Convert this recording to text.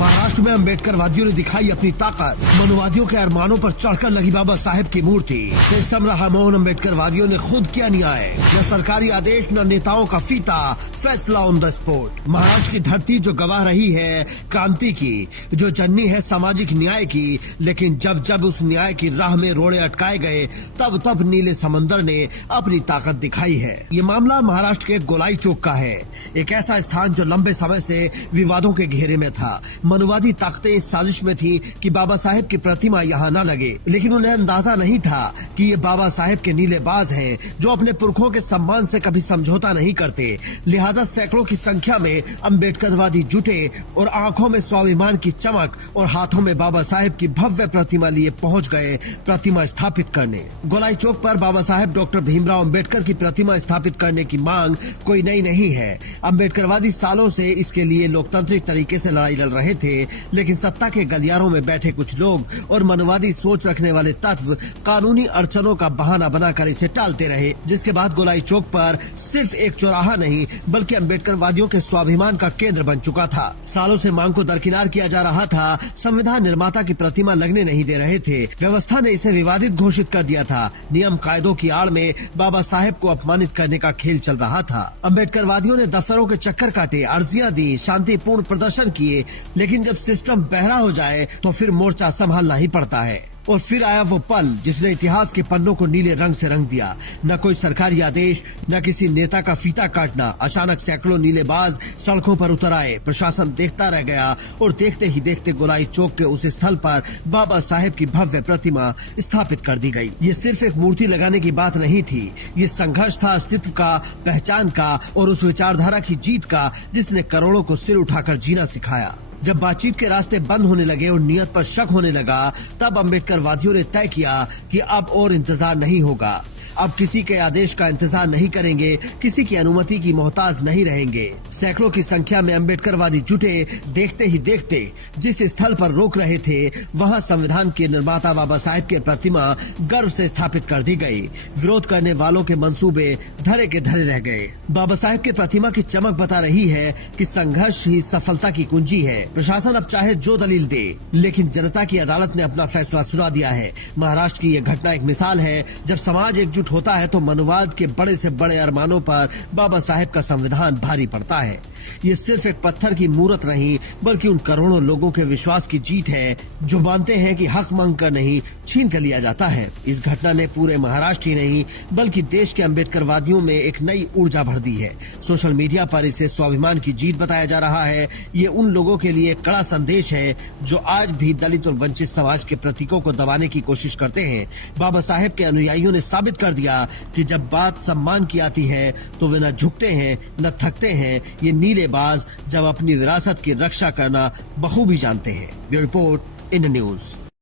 महाराष्ट्र में अम्बेडकरवादियों ने दिखाई अपनी ताकत। मनुवादियों के अरमानों पर चढ़कर लगी बाबा साहेब की मूर्ति। सिस्टम रहा मौन, अम्बेडकरवादियों ने खुद किया न्याय। न सरकारी आदेश न नेताओं का फीता, फैसला ऑन द स्पॉट। महाराष्ट्र की धरती जो गवाह रही है क्रांति की, जो जननी है सामाजिक न्याय की, लेकिन जब जब उस न्याय की राह में रोड़े अटकाए गए तब तब नीले समंदर ने अपनी ताकत दिखाई है। ये मामला महाराष्ट्र के गोलाई चौक का है, एक ऐसा स्थान जो लंबे समय से विवादों के घेरे में था। मनुवादी ताकतें इस साजिश में थी कि बाबा साहेब की प्रतिमा यहाँ न लगे, लेकिन उन्हें अंदाजा नहीं था कि ये बाबा साहेब के नीले बाज हैं जो अपने पुरखों के सम्मान से कभी समझौता नहीं करते। लिहाजा सैकड़ों की संख्या में अम्बेडकरवादी जुटे और आंखों में स्वाभिमान की चमक और हाथों में बाबा साहेब की भव्य प्रतिमा लिए पहुंच गए प्रतिमा स्थापित करने। गोलाई चौक पर बाबा साहेब डॉक्टर भीमराव अम्बेडकर की प्रतिमा स्थापित करने की मांग कोई नई नहीं है। अम्बेडकरवादी सालों से इसके लिए लोकतांत्रिक तरीके से लड़ाई लड़ रहे थे, लेकिन सत्ता के गलियारों में बैठे कुछ लोग और मनुवादी सोच रखने वाले तत्व कानूनी अड़चनों का बहाना बनाकर इसे टालते रहे, जिसके बाद गोलाई चौक पर सिर्फ एक चौराहा नहीं बल्कि अम्बेडकरवादियों के स्वाभिमान का केंद्र बन चुका था। सालों से मांग को दरकिनार किया जा रहा था। संविधान निर्माता की प्रतिमा लगने नहीं दे रहे थे, व्यवस्था ने इसे विवादित घोषित कर दिया था। नियम कायदों की आड़ में बाबा साहेब को अपमानित करने का खेल चल रहा था। अम्बेडकरवादियों ने दफ्तरों के चक्कर काटे, अर्जियां दी, शांतिपूर्ण प्रदर्शन किए, लेकिन जब सिस्टम बहरा हो जाए तो फिर मोर्चा संभालना ही पड़ता है। और फिर आया वो पल जिसने इतिहास के पन्नों को नीले रंग से रंग दिया। न कोई सरकारी आदेश, न किसी नेता का फीता काटना। अचानक सैकड़ों नीलेबाज सड़कों पर उतर आए। प्रशासन देखता रह गया और देखते ही देखते गोलाई चौक के उस स्थल पर बाबा साहेब की भव्य प्रतिमा स्थापित कर दी गई। ये सिर्फ एक मूर्ति लगाने की बात नहीं थी, ये संघर्ष था अस्तित्व का, पहचान का और उस विचारधारा की जीत का जिसने करोड़ों को सिर उठाकर जीना सिखाया। जब बातचीत के रास्ते बंद होने लगे और नियत पर शक होने लगा, तब अम्बेडकरवादियों ने तय किया कि अब और इंतजार नहीं होगा। अब किसी के आदेश का इंतजार नहीं करेंगे, किसी की अनुमति की मोहताज नहीं रहेंगे। सैकड़ों की संख्या में अम्बेडकरवादी जुटे। देखते ही देखते जिस स्थल पर रोक रहे थे वहां संविधान के निर्माता बाबा साहेब की प्रतिमा गर्व से स्थापित कर दी गई। विरोध करने वालों के मंसूबे धरे के धरे रह गए। बाबा साहेब की प्रतिमा की चमक बता रही है कि संघर्ष ही सफलता की कुंजी है। प्रशासन अब चाहे जो दलील दे, लेकिन जनता की अदालत ने अपना फैसला सुना दिया है। महाराष्ट्र की यह घटना एक मिसाल है, जब समाज एकजुट होता है तो मनुवाद के बड़े से बड़े अरमानों पर बाबा साहेब का संविधान भारी पड़ता है। ये सिर्फ एक पत्थर की मूर्त नहीं बल्कि उन करोड़ों लोगों के विश्वास की जीत है जो मानते हैं कि हक मांग कर नहीं, छीन कर लिया जाता है। इस घटना ने पूरे महाराष्ट्र ही नहीं बल्कि देश के अम्बेडकरवादियों में एक नई ऊर्जा भर दी है। सोशल मीडिया पर इसे स्वाभिमान की जीत बताया जा रहा है। ये उन लोगों के लिए एक कड़ा संदेश है जो आज भी दलित और वंचित समाज के प्रतीकों को दबाने की कोशिश करते हैं। बाबा साहेब के अनुयायियों ने साबित कर दिया कि जब बात सम्मान की आती है तो वे न झुकते हैं न थकते हैं। ये नीलेबाज जब अपनी विरासत की रक्षा करना बखूबी जानते हैं। Bureau report, Indian news.